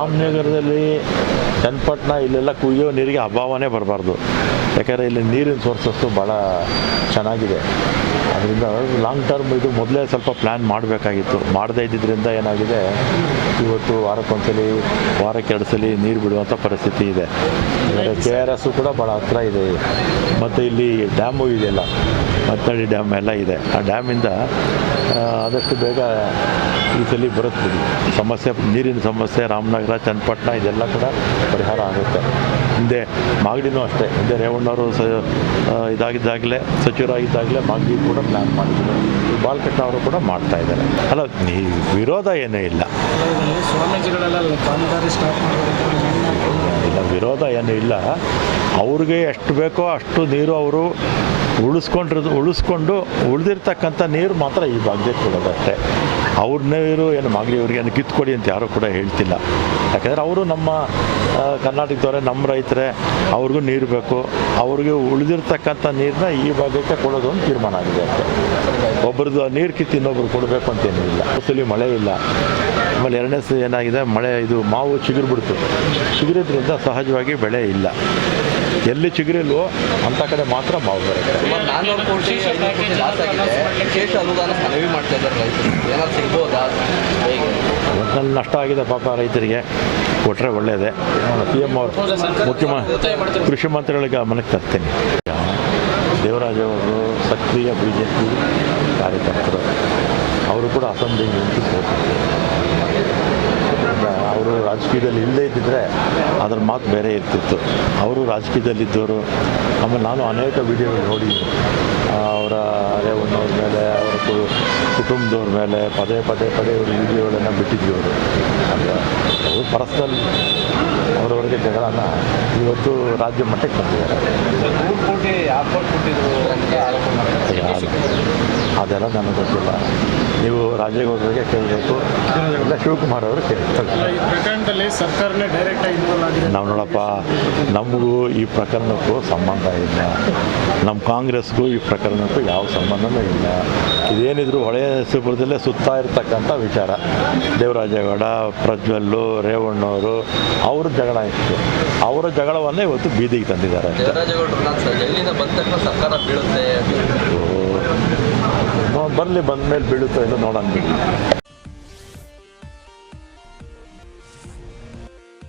ರಾಮನಗರದಲ್ಲಿ ಚನ್ನಪಟ್ಟಣ ಇಲ್ಲೆಲ್ಲ ಕುಯ್ಯೋ ನೀರಿಗೆ ಅಭಾವನೇ ಬರಬಾರ್ದು. ಯಾಕಂದರೆ ಇಲ್ಲಿ ನೀರಿನ ಸೋರ್ಸಸ್ಸು ಭಾಳ ಚೆನ್ನಾಗಿದೆ. ಅದರಿಂದ ಲಾಂಗ್ ಟರ್ಮ್ ಇದು ಮೊದಲೇ ಸ್ವಲ್ಪ ಪ್ಲ್ಯಾನ್ ಮಾಡಬೇಕಾಗಿತ್ತು. ಮಾಡದೇ ಇದ್ದಿದ್ದರಿಂದ ಏನಾಗಿದೆ, ಇವತ್ತು ವಾರಕ್ಕೊಂದ್ಸಲಿ ವಾರಕ್ಕೆ 2 ಸಲ ನೀರು ಬಿಡುವಂಥ ಪರಿಸ್ಥಿತಿ ಇದೆ. KRS ಕೂಡ ಭಾಳ ಹತ್ತಿರ ಇದೆ. ಮತ್ತು ಇಲ್ಲಿ ಡ್ಯಾಮು ಇದೆಯಲ್ಲ, ಮತ್ತಳ್ಳಿ ಡ್ಯಾಮ್ ಎಲ್ಲ ಇದೆ. ಆ ಡ್ಯಾಮಿಂದ ಆದಷ್ಟು ಬೇಗ ಈ ಸಲ ಬರುತ್ತೆ. ಸಮಸ್ಯೆ, ನೀರಿನ ಸಮಸ್ಯೆ ರಾಮನಗರ, ಚನ್ನಪಟ್ಟಣ ಇದೆಲ್ಲ ಕೂಡ ಪರಿಹಾರ ಆಗುತ್ತೆ. ಹಿಂದೆ ಮಾಗಡಿನೂ ಅಷ್ಟೇ. ಹಿಂದೆ ರೇವಣ್ಣವರು ಇದಾಗಿದ್ದಾಗಲೇ, ಸಚಿವರಾಗಿದ್ದಾಗಲೇ ಮಾಗಡಿ ಕೂಡ ಪ್ಲ್ಯಾನ್ ಮಾಡಿದ್ರು. ಬಾಲಕೃಷ್ಣ ಅವರು ಕೂಡ ಮಾಡ್ತಾ ಇದ್ದಾರೆ. ಅಲ್ಲ, ವಿರೋಧ ಏನೂ ಇಲ್ಲ, ಇಲ್ಲ ವಿರೋಧ ಏನೂ ಇಲ್ಲ. ಅವ್ರಿಗೆ ಎಷ್ಟು ಬೇಕೋ ಅಷ್ಟು ನೀರು ಅವರು ಉಳಿಸ್ಕೊಂಡು ಉಳಿದಿರ್ತಕ್ಕಂಥ ನೀರು ಮಾತ್ರ ಈ ಭಾಗಕ್ಕೆ ಕೊಡೋದಷ್ಟೇ. ಅವ್ರ ನೀರು ಏನು ಮಾಗಡಿಯವ್ರಿಗೆ ಏನು ಕಿತ್ಕೊಡಿ ಅಂತ ಯಾರೂ ಕೂಡ ಹೇಳ್ತಿಲ್ಲ. ಯಾಕಂದರೆ ಅವರು ನಮ್ಮ ಕರ್ನಾಟಕದವರೇ, ನಮ್ಮ ರೈತರೇ, ಅವ್ರಿಗೂ ನೀರು ಬೇಕು. ಅವ್ರಿಗೆ ಉಳಿದಿರ್ತಕ್ಕಂಥ ನೀರನ್ನ ಈ ಭಾಗಕ್ಕೆ ಕೊಡೋದು ಒಂದು ತೀರ್ಮಾನ ಆಗಿದೆ ಅಷ್ಟೇ. ಒಬ್ರದ್ದು ನೀರು ಕಿತ್ತು ಇನ್ನೊಬ್ರು ಕೊಡಬೇಕು ಅಂತೇನೂ ಇಲ್ಲ. ಸಲ ಮಳೆ ಇಲ್ಲ. ಆಮೇಲೆ 2ನೇ ಏನಾಗಿದೆ, ಮಳೆ ಇದು ಮಾವು ಚಿಗುರು ಚಿಗುರಿದ್ರಿಂದ ಸಹಜವಾಗಿ ಬೆಳೆ ಇಲ್ಲ. ಎಲ್ಲಿ ಚಿಗುರಿಲ್ವೋ ಅಂಥ ಕಡೆ ಮಾತ್ರ ಮಾವು ಬರುತ್ತೆ. 400 ಕೋಟಿ ಲಾಸ್ ಆಗಿದೆ. ವಿಶೇಷ ಅನುದಾನ ಮನವಿ ಮಾಡ್ತಾ ಇದ್ದಾರೆ ರೈತರು, ಏನಾದ್ರು ಸಿಗ್ಬೋದಾ? ಒಟ್ಟಿನಲ್ಲಿ ನಷ್ಟ ಆಗಿದೆ ಪಾಪ ರೈತರಿಗೆ. ಕೊಟ್ಟರೆ ಒಳ್ಳೆಯದೇ. CM ಅವರು ಕೃಷಿ ಮಂತ್ರಿಗಳಿಗೆ ಗಮನಕ್ಕೆ ತರ್ತೀನಿ. ದೇವರಾಜ ಅವರು ಸಕ್ರಿಯ BJP ಕಾರ್ಯಕರ್ತರು. ಅವರು ಕೂಡ ಅಸೆಂಬ್ಲಿಗೆ ನಿಂತು ಸೋತಿದ್ರು. ಅವರು ರಾಜಕೀಯದಲ್ಲಿ ಇಲ್ಲದೇ ಇದ್ದಿದ್ರೆ ಅದ್ರ ಮಾತು ಬೇರೆ ಇರ್ತಿತ್ತು. ಅವರು ರಾಜಕೀಯದಲ್ಲಿದ್ದವರು. ಆಮೇಲೆ ನಾನು ಅನೇಕ ವಿಡಿಯೋಗಳು ನೋಡಿದ್ದೀನಿ. ಅವರ ರೇವಣ್ಣವ್ರ ಮೇಲೆ, ಅವರ ಕುಟುಂಬದವ್ರ ಮೇಲೆ ಪದೇ ಇವರು ವಿಡಿಯೋಗಳನ್ನು ಬಿಟ್ಟಿದ್ರು. ಅವರು ಪರ್ಸ್ನಲ್ ಅವರವರಿಗೆ ಜಗಳನ ಇವತ್ತು ರಾಜ್ಯ ಮಟ್ಟಕ್ಕೆ ಬಂದಿದ್ದಾರೆ. ಅದೆಲ್ಲ ನನಗೆ ಗೊತ್ತಿಲ್ಲ. ನೀವು ರಾಜೇಗೌಡರಿಗೆ ಕೇಳಬೇಕು, ಇಲ್ಲ ಶಿವಕುಮಾರ್ ಅವರು ಕೇಳ್ತಾರೆ. ನಾವು ನೋಡಪ್ಪ, ನಮಗೂ ಈ ಪ್ರಕರಣಕ್ಕೂ ಸಂಬಂಧ ಇಲ್ಲ. ನಮ್ಮ ಕಾಂಗ್ರೆಸ್ಗೂ ಈ ಪ್ರಕರಣಕ್ಕೂ ಯಾವ ಸಂಬಂಧನೂ ಇಲ್ಲ. ಇದೇನಿದ್ರು ಹೊಳೆನರಸೀಪುರದಲ್ಲೇ ಸುತ್ತಾ ಇರ್ತಕ್ಕಂಥ ವಿಚಾರ. ದೇವರಾಜೇಗೌಡ, ಪ್ರಜ್ವಲ್ಲು, ರೇವಣ್ಣವರು ಅವ್ರ ಜಗಳ ಇತ್ತು. ಅವರ ಜಗಳವನ್ನೇ ಇವತ್ತು ಬೀದಿಗೆ ತಂದಿದ್ದಾರೆ. ಬರಲಿ, ಬಂದ ಮೇಲೆ ಬೀಳುತ್ತೋ ಇಲ್ಲ ನೋಡೋಣ.